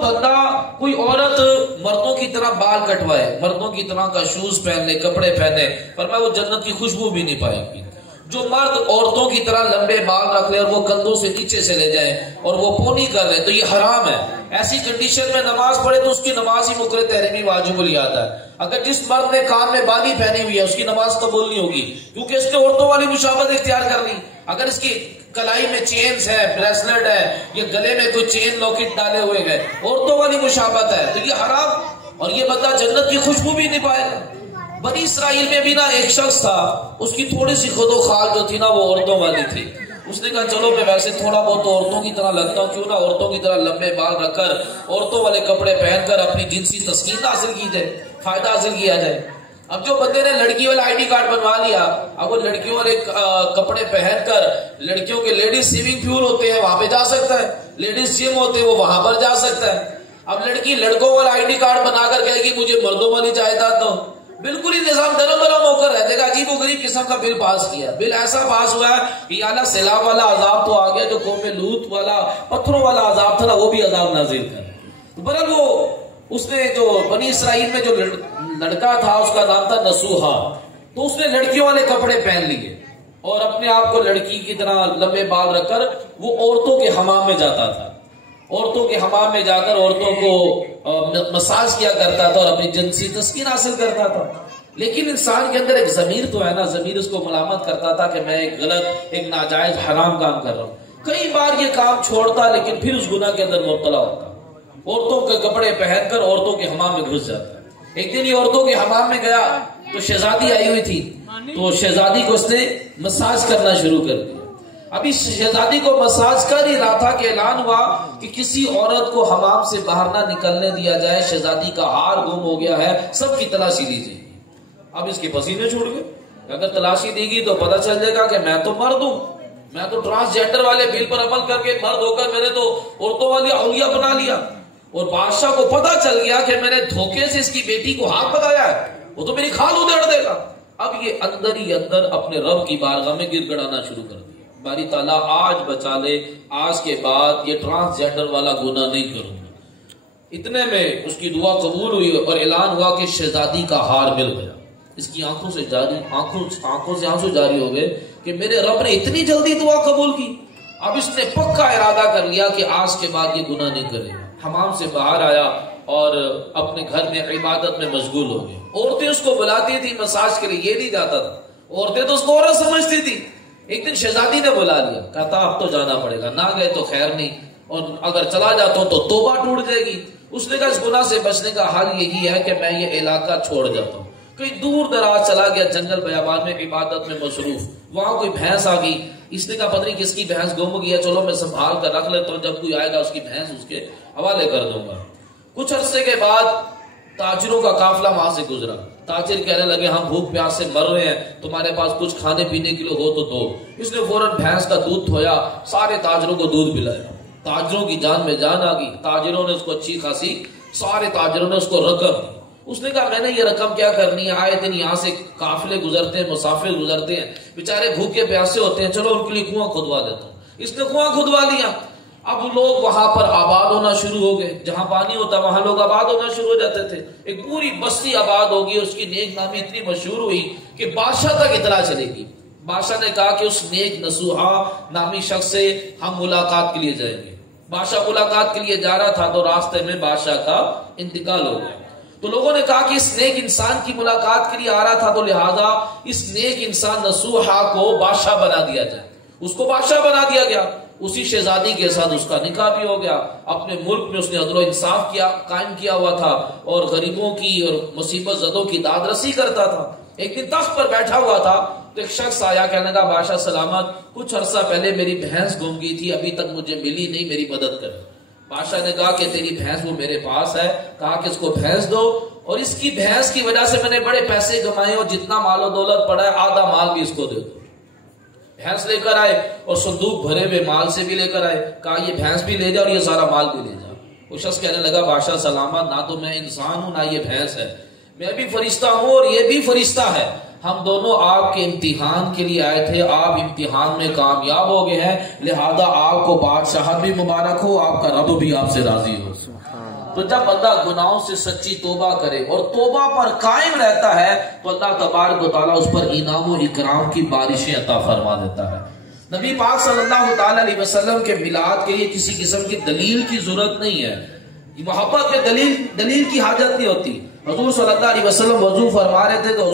بندہ کوئی عورت مردوں کی طرح بال کٹوائے، مردوں کی طرح کا شوز پہن لے، کپڑے پہنے، فرمایا وہ جنت کی خوشبو بھی نہیں پائے گی۔ جو مرد عورتوں کی طرح لمبے بال رکھ لے اور وہ کندھوں سے نیچے سے لے جائے اور وہ پونی کر لے تو یہ حرام ہے۔ ایسی کنڈیشن میں نماز پڑھے تو اس کی نماز ہی مکرہ تحریمی واجب الیاد ہے۔ اگر جس مرد نے کان میں بالی پہنی ہوئی ہے اس کی نماز قبول نہیں ہوگی، کیونکہ اس نے عورتوں والی مشابہت اختیار کر لی۔ اگر اس کی کلائی میں چینز ہے، بریسلٹ ہے، یا گلے میں کوئی چین لاکٹ ڈالے ہوئے گئے، عورتوں والی مشابہت ہے، تو یہ حرام، اور یہ بندہ جنت کی خوشبو بھی نہیں پائے گا۔ بنی اسرائیل میں بھی نا ایک شخص تھا، اس کی تھوڑی سی خود و خال جو تھی نا وہ عورتوں والی تھی۔ اس نے کہا چلو میں ویسے تھوڑا بہت عورتوں کی طرح لگتا ہوں، کیوں نہ عورتوں کی طرح لمبے بال رکھ کر عورتوں والے کپڑے پہن کر اپنی جنسی تسکین حاصل کی جائے، فائدہ حاصل کیا جائے۔ اب جو بندے نے لڑکی والا آئی ڈی کارڈ بنوا لیا، اب وہ لڑکیوں والے کپڑے پہن کر لڑکیوں کے لیڈیز سوئمنگ پول ہوتے ہیں وہاں پہ جا سکتا ہے، لیڈیز جم ہوتے ہیں وہ وہاں پر جا سکتا ہے۔ اب لڑکی لڑکوں والا آئی ڈی کارڈ بنا کر کہے گی مجھے مردوں والی جائیداد دو، بالکل ہی نظام درم برم ہو کر رہ دے گا۔ عجیب و غریب قسم کا بل پاس کیا، بل ایسا پاس ہوا ہے کہ اعلیٰ سیلاب والا عذاب تو آ گیا، جو قوم لوط والا پتھروں والا عذاب تھا نا وہ بھی عذاب نازل کر۔ برحال وہ اس نے جو بنی اسرائیل میں جو لڑکا تھا اس کا نام تھا نسوہا، تو اس نے لڑکیوں والے کپڑے پہن لیے اور اپنے آپ کو لڑکی کی طرح لمبے بال رکھ کر وہ عورتوں کے حمام میں جاتا تھا، عورتوں کے حمام میں جا کر عورتوں کو مساج کیا کرتا تھا اور اپنی جنسی تسکین حاصل کرتا تھا۔ لیکن انسان کے اندر ایک ضمیر تو ہے نا، ضمیر اس کو ملامت کرتا تھا کہ میں ایک غلط، ایک ناجائز حرام کام کر رہا ہوں۔ کئی بار یہ کام چھوڑتا لیکن پھر اس گناہ کے اندر مبتلا ہوتا، عورتوں کے کپڑے پہن کر عورتوں کے حمام میں گھس جاتا۔ ایک دن یہ عورتوں کے حمام میں گیا تو شہزادی آئی ہوئی تھی، تو شہزادی کو اس نے مساج کرنا شروع کر دیا۔ ابھی شہزادی کو مساج کر ہی رہا تھا کہ اعلان ہوا کہ کسی عورت کو حمام سے باہر نہ نکلنے دیا جائے، شہزادی کا ہار گم ہو گیا ہے، سب کی تلاشی لیجیے۔ اب اس کے پسینے چھوڑ گئے، اگر تلاشی دی گئی تو پتہ چل جائے گا کہ میں تو مرد ہوں، میں تو ٹرانسجینڈر والے بل پر عمل کر کے مرد ہو کر میں نے تو عورتوں والی اولیاء بنا لیا، اور بادشاہ کو پتہ چل گیا کہ میں نے دھوکے سے اس کی بیٹی کو ہاتھ لگایا ہے، وہ تو میری کھال ادھیڑ دے گا۔ اب یہ اندر ہی اندر اپنے رب کی بارگاہ میں گر گڑانا شروع کر دیا، باری تعالیٰ آج بچا لے، آج کے بعد یہ ٹرانسجینڈر والا گناہ نہیں کروں گا۔ اتنے میں اس کی دعا قبول ہوئی اور اعلان ہوا کہ شہزادی کا ہار مل گیا۔ اس کی آنکھوں سے آنسو جاری ہو گئے کہ میرے رب نے اتنی جلدی دعا قبول کی۔ اب اس نے پکا ارادہ کر لیا کہ آج کے بعد یہ گناہ نہیں کرے گا۔ حمام سے باہر آیا اور اپنے گھر میں عبادت میں مشغول ہو گئے۔ عورتیں اس کو بلاتی تھی مساج کے لیے، یہ نہیں جاتا تھا، عورتیں تو اس کو عورت سمجھتی تھی۔ ایک دن شہزادی نے بلا لیا، کہتا اب تو جانا پڑے گا، نہ گئے تو خیر نہیں، اور اگر چلا جاتا ہوں تو توبہ ٹوٹ جائے گی۔ اس نے کہا اس گناہ سے بچنے کا حل یہی ہے کہ میں یہ علاقہ چھوڑ جاتا ہوں۔ کہیں دور دراز چلا گیا، جنگل بیابان میں عبادت میں مصروف، وہاں کوئی بھینس آ گئی، اس نے کہا پتہ نہیں کس کی بھینس گم گیا، چلو میں سنبھال کر رکھ لیتا ہوں، جب کوئی آئے گا اس کی بھینس اس کے حوالے کر دوں گا۔ کچھ عرصے کے بعد تاجروں کا قافلہ وہاں سے گزرا، تاجر کہنے لگے ہم بھوک پیاس سے مر رہے ہیں، تمہارے پاس کچھ کھانے پینے کے لیے ہو تو دو۔ اس نے فوراً بھینس کا دودھ دھویا، سارے تاجروں کو دودھ پلایا، تاجروں کی جان میں جان آ گئی۔ تاجروں نے اس کو اچھی خاصی، سارے تاجروں نے اس کو رقم دی۔ اس نے کہا میں نے یہ رقم کیا کرنی ہے، آئے دن یہاں سے قافلے گزرتے ہیں، مسافر گزرتے ہیں، بیچارے بھوکے پیاسے ہوتے ہیں، چلو ان کے لیے کنواں کھدوا دیتا ہوں۔ اس نے کنواں کھدوا لیا۔ اب لوگ وہاں پر آباد ہونا شروع ہو گئے، جہاں پانی ہوتا وہاں لوگ آباد ہونا شروع ہو جاتے تھے۔ ایک پوری بستی آباد ہوگی، اس کی نیک نامی اتنی مشہور ہوئی کہ بادشاہ تک اطلاع چلے گی۔ بادشاہ نے کہا کہ اس نیک نصوحہ نامی شخص سے ہم ملاقات کے لیے جائیں گے۔ بادشاہ ملاقات کے لیے جا رہا تھا تو راستے میں بادشاہ کا انتقال ہو گیا۔ تو لوگوں نے کہا کہ اس نیک انسان کی ملاقات کے لیے آ رہا تھا تو لہذا اس نیک انسان نصوحہ کو بادشاہ بنا دیا جائے۔ اس کو بادشاہ بنا دیا گیا۔ اسی شہزادی کے ساتھ اس کا نکاح بھی ہو گیا۔ اپنے ملک میں اس نے عدل و انصاف قائم کیا ہوا تھا اور غریبوں کی اور مصیبت زدوں کی داد رسی کرتا تھا۔ ایک دن تخت پر بیٹھا ہوا تھا تو ایک شخص آیا، کہنے لگا بادشاہ سلامت، کچھ عرصہ پہلے میری بھینس گم گئی تھی، ابھی تک مجھے ملی نہیں، میری مدد کر۔ بادشاہ نے کہا کہ تیری بھینس وہ میرے پاس ہے، کہا کہ اس کو بھینس دو، اور اس کی بھینس کی وجہ سے میں نے بڑے پیسے کمائے اور جتنا مال و دولت پڑا ہے آدھا مال بھی اس کو دے دو۔ بھینس لے کر آئے اور صندوق بھرے ہوئے مال سے بھی لے کر آئے، کہا یہ بھینس بھی لے جا اور یہ سارا مال بھی لے جا۔ وہ شخص کہنے لگا بادشاہ سلامت، نہ تو میں انسان ہوں نہ یہ بھینس ہے، میں بھی فرشتہ ہوں اور یہ بھی فرشتہ ہے، ہم دونوں آپ کے امتحان کے لیے آئے تھے، آپ امتحان میں کامیاب ہو گئے ہیں، لہذا آپ کو بادشاہت بھی مبارک ہو، آپ کا رب بھی آپ سے راضی ہو۔ تو جب بندہ گناہوں سے سچی توبہ کرے اور توبہ پر قائم رہتا ہے تو اللہ تبارک و تعالیٰ اس پر انعام و اکرام کی بارشیں عطا فرما دیتا ہے۔ نبی پاک صلی اللہ تعالی علیہ وسلم کے میلاد کے لیے کسی قسم کی دلیل کی ضرورت نہیں ہے، محبت میں دلیل کی حاجت نہیں ہوتی۔ حضور صلی اللہ علیہ وسلم وضو فرما رہے تھے تو